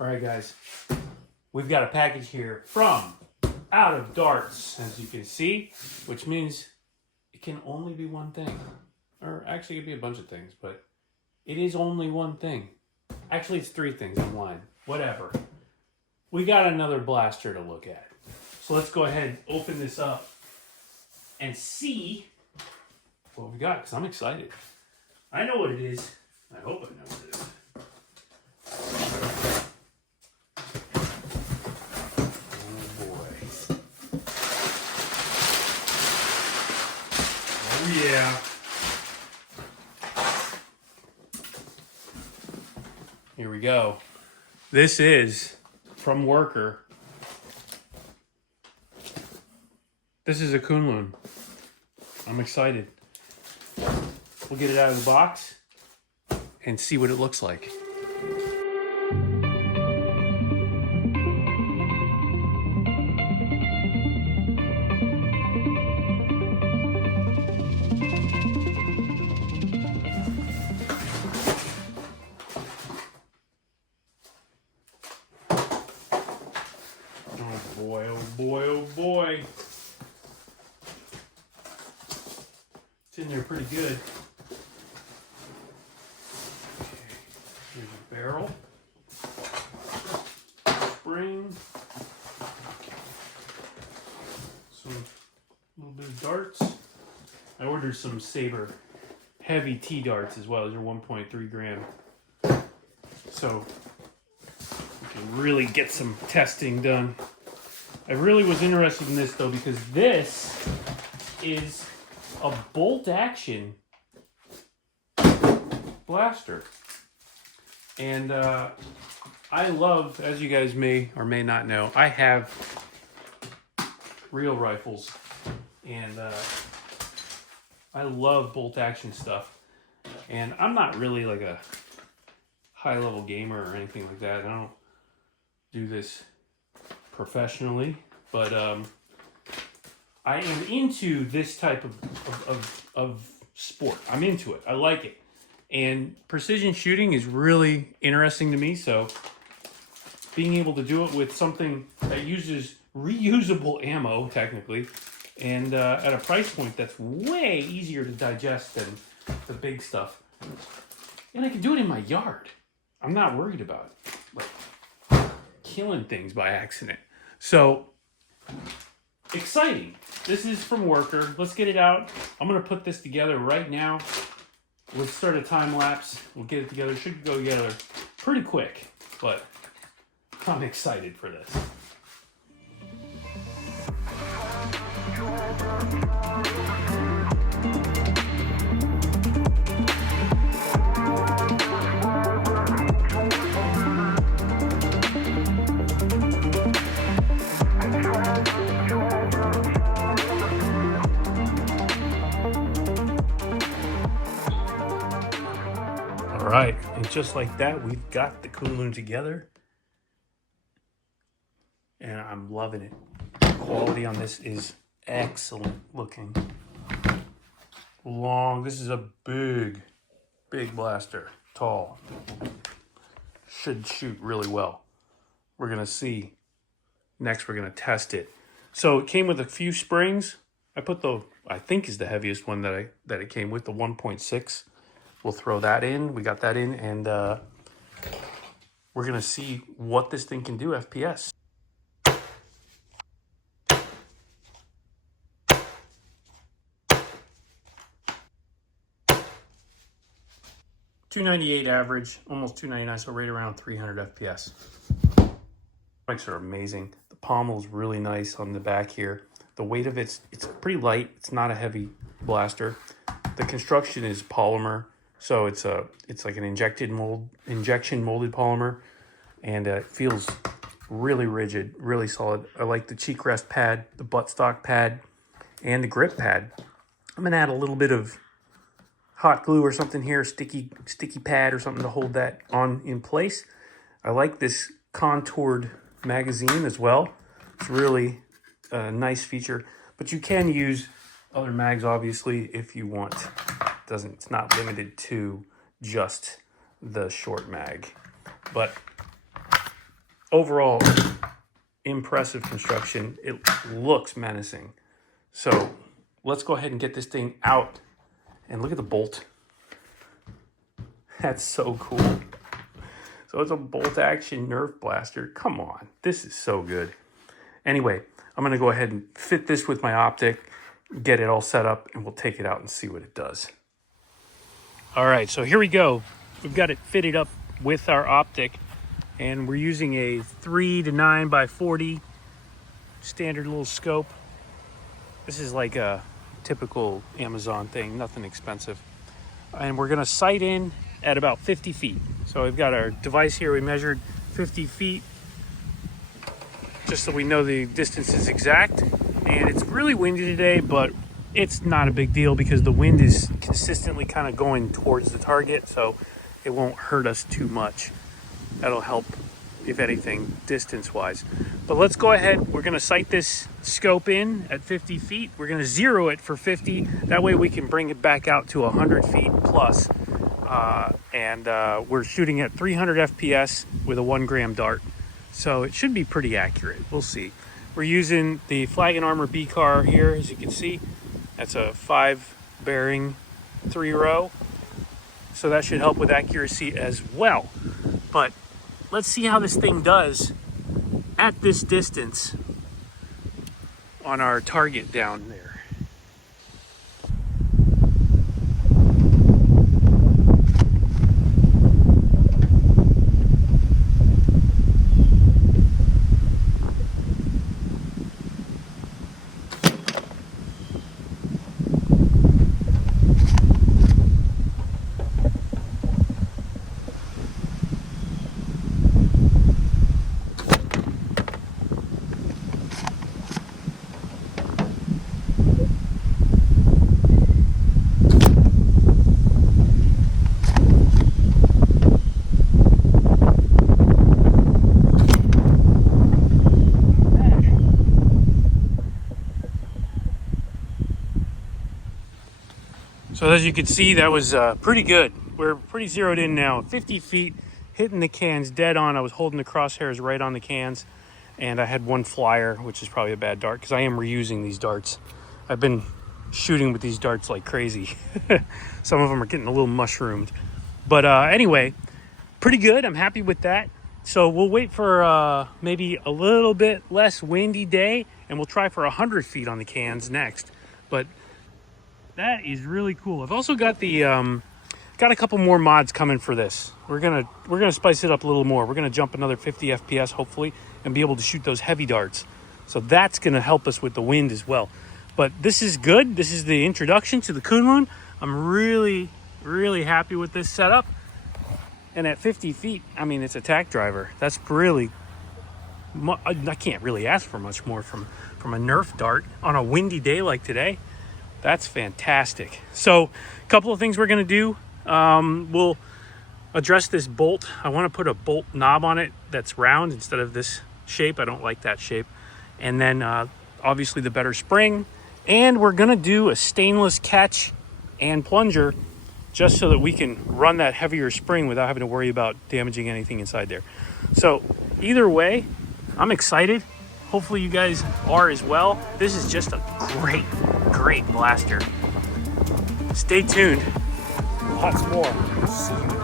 All right, guys, we've got a package here from Out of Darts, as you can see, which means it can only be one thing. Or actually, it could be a bunch of things, but it is only one thing. Actually, it's three things. I'm lying. Whatever. We got another blaster to look at. So let's go ahead and open this up and see what we got, because I'm excited. I know what it is. I hope I know what it is. Oh boy. Oh yeah. Here we go. This is from Worker. This is a Kunlun. I'm excited. We'll get it out of the box and see what it looks like. Oh boy, oh boy, oh boy. It's in there pretty good. Okay, here's a barrel. Spring. Some little bit of darts. I ordered some Saber heavy T darts as well. These are 1.3 gram. So we can really get some testing done. I really was interested in this though because this is a bolt action blaster. And I love, as you guys may or may not know, I have real rifles. And I love bolt action stuff. And I'm not really like a high level gamer or anything like that. I don't do this professionally, but I am into this type of sport. I'm into it. I like it. And precision shooting is really interesting to me. So being able to do it with something that uses reusable ammo, technically, and at a price point that's way easier to digest than the big stuff. And I can do it in my yard. I'm not worried about like killing things by accident. So exciting. This is from Worker. Let's get it out. I'm going to put this together right now. Let's start a time lapse. We'll get it together. It should go together pretty quick, but I'm excited for this. All right, and just like that, we've got the Kunlun together. And I'm loving it. The quality on this is excellent looking. Long, this is a big blaster, tall. Should shoot really well. We're gonna see. Next, we're gonna test it. So it came with a few springs. I put the, I think is the heaviest one that it came with, the 1.6. We'll throw that in. We got that in, and we're gonna see what this thing can do FPS. .298 average, almost 299, so right around 300 FPS. Bikes are amazing. The pommel is really nice on the back here. The weight of it's pretty light. It's not a heavy blaster. The construction is polymer, so it's like an injection molded polymer, and it feels really rigid, really solid. I like the cheek rest pad, the buttstock pad, and the grip pad. I'm gonna add a little bit of hot glue or something here, sticky pad or something to hold that on in place. I like this contoured magazine as well. It's really a nice feature, but you can use other mags obviously if you want. It's not limited to just the short mag, but overall impressive construction. It looks menacing. So let's go ahead and get this thing out. And look at the bolt. That's so cool. So it's a bolt action NERF blaster. Come on, this is so good. Anyway, I'm gonna go ahead and fit this with my optic, get it all set up, and we'll take it out and see what it does. All right, so here we go. We've got it fitted up with our optic, and we're using a 3 to 9 by 40 standard little scope. This is like a typical Amazon thing, nothing expensive. And we're gonna sight in at about 50 feet. So we've got our device here, we measured 50 feet, just so we know the distance is exact. And it's really windy today, but it's not a big deal because the wind is consistently kind of going towards the target, so it won't hurt us too much. That'll help, if anything, distance-wise. But let's go ahead. We're going to sight this scope in at 50 feet. We're going to zero it for 50. That way we can bring it back out to 100 feet plus. We're shooting at 300 FPS with a 1 gram dart. So it should be pretty accurate. We'll see. We're using the Flag and Armor B-car here, as you can see. That's a 5 bearing 3-row. So that should help with accuracy as well. But let's see how this thing does at this distance on our target down there. So as you can see, that was pretty good. We're pretty zeroed in now. 50 feet, hitting the cans dead on. I was holding the crosshairs right on the cans, and I had one flyer, which is probably a bad dart because I am reusing these darts. I've been shooting with these darts like crazy. Some of them are getting a little mushroomed. But anyway, pretty good. I'm happy with that. So we'll wait for maybe a little bit less windy day, and we'll try for 100 feet on the cans next. But that is really cool. I've also got the got a couple more mods coming for this. We're gonna spice it up a little more. We're gonna jump another 50 FPS hopefully and be able to shoot those heavy darts. So that's gonna help us with the wind as well. But this is good. This is the introduction to the Kunlun. I'm really happy with this setup. And at 50 feet, I mean, it's a tack driver. That's really, I can't really ask for much more from a NERF dart on a windy day like today. That's fantastic. So a couple of things we're going to do. We'll address this bolt. I want to put a bolt knob on it that's round instead of this shape. I don't like that shape. And then obviously the better spring. And we're going to do a stainless catch and plunger just so that we can run that heavier spring without having to worry about damaging anything inside there. So either way, I'm excited. Hopefully you guys are as well. This is just a great blaster. Stay tuned. Lots more. See you.